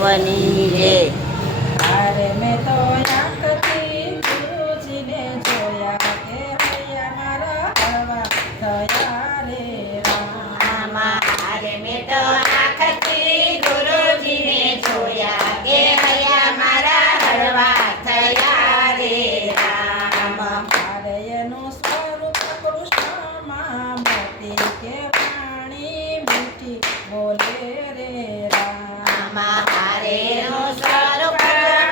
દેવની રે. અરે મેં તો આંખથી ગુરુજીને જોયા કે હૈયા મારા હળવા થયા રે રામ. અરે મેં તો આંખથી ગુરુજીને જોયા કે હૈયા મારા હળવા થયા રે રામ. અરે એનું સ્વરૂપ કૃષ્ણમાં મોતી કે પાણી મીઠી બોલે રે રામ. હારેનું સ્વરૂપ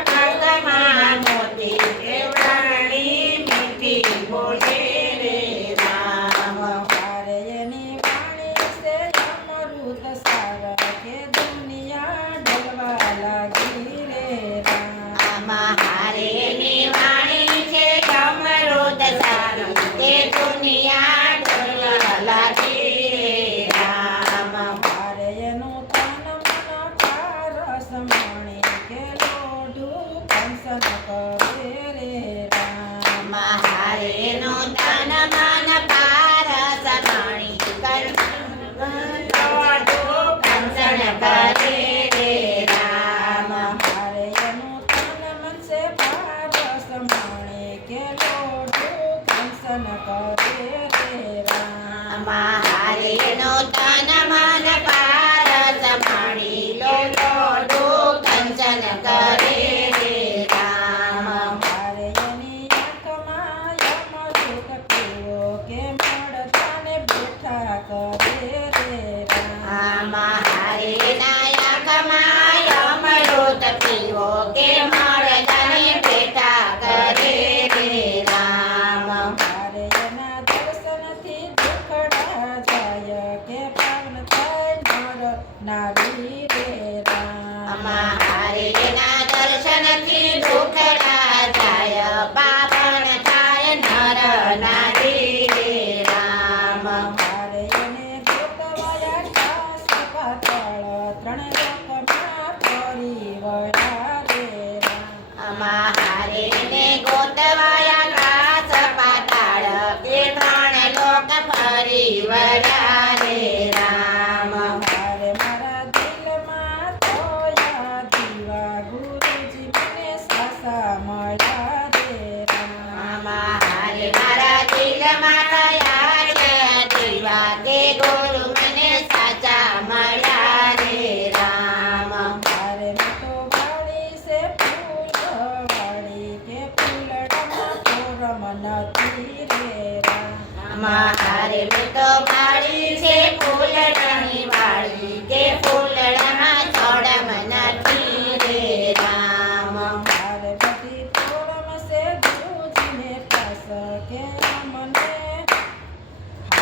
કૃષ્ણમાં મોતી કે પાણી મીઠી બોલે રે રામ. અરે એની વાણી છે અમૃત સાર કે દુનિયા ઢળવા લાગી રે રામ. હારેની વાણી છે અમૃત સારું તે દુનિયા ઢળવા લાગી રે રામ. અરે એનું તન મન પારસ મણી કે લોઢું કંસન કરે રે રામ. હારેનું તન મન પારસ મણી કંસન કરે રે રામ. અરે એનું તન મન છે પારસ મણી કે લોઢું કંસન કરે રે રામ. હારેનું તન મન પારસ મણી લોઢું કંચન કરે રે રામ. અરે એની આંખમાં અમૃત પીવો કે મળતાને બેઠા કરે રે રામ. હારેના આંખમાં અમૃત પીવો કે મળતાને બેઠા કરે રે રામ. અરે એના દર્શનથી દુખડા જાય કે પાવન થાય નર નારી રે રામ. હારેના દર્શનથી દુખડા જાય પાવન થાય નર નારી રે રામ. અરે એને ગોતવાયા કાસ પાતળ ત્રણ લોકમાં ફરી વળ્યા રે રામ. હારેને ગોતવાયા કાસ પાતાળ કે ત્રણ લોક ફરી વળ્યા રે રામ. અરે મારા દિલમાં તોયા દીવા ગુરુજી મને સાસા મળ્યા રે રામ. હારે મારા દિલમાં રહ્યા છે દીવા કે ગુરુ મને સાચા મળ્યા રે રામ. અરે મેં તો વાળી છે ફૂલ વાળી કે ફૂલડામાં પોરમ નથી રે રામ. હારે મેં તો માળી છે ફૂલડાની વાળી કે ફૂલડામાં છોડમ નથી રે રામ. અરે બધી પોરમ છે ગુરુજીને પાસ કે મને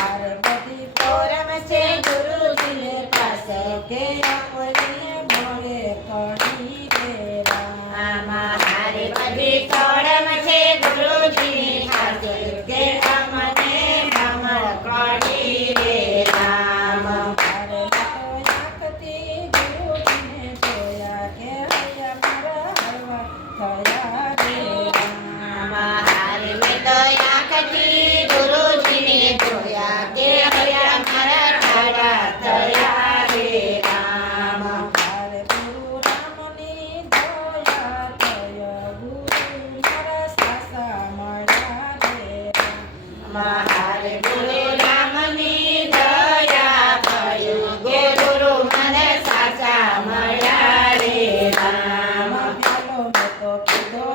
અરે બધી તોરમ છે ગુરુજીને પાસે કે આપણને મળે કણી રે રામ. હારે બધી તોરમ છે ગુરુજીની પાસે કે અમને ભમર કરી રે રામ. અરે મેં તો આંખથી ગુરુજીને જોયા કે હૈયા મારા હળવા થયા રે રામ. હારે મેં તો આંખથી ગુરુજીને જોયા કે હૈયા મારા ઠાડા થયા રે રામ. અરે ગુરુ રામની દયા થય ગુરુ મારા સાસા મળ્યા રે રામ. હારે ગુરુ રામની દયા થયું કે ગુરુ મને સાચા મળ્યા રે રામ. પ્યાલો મેં તો પીધો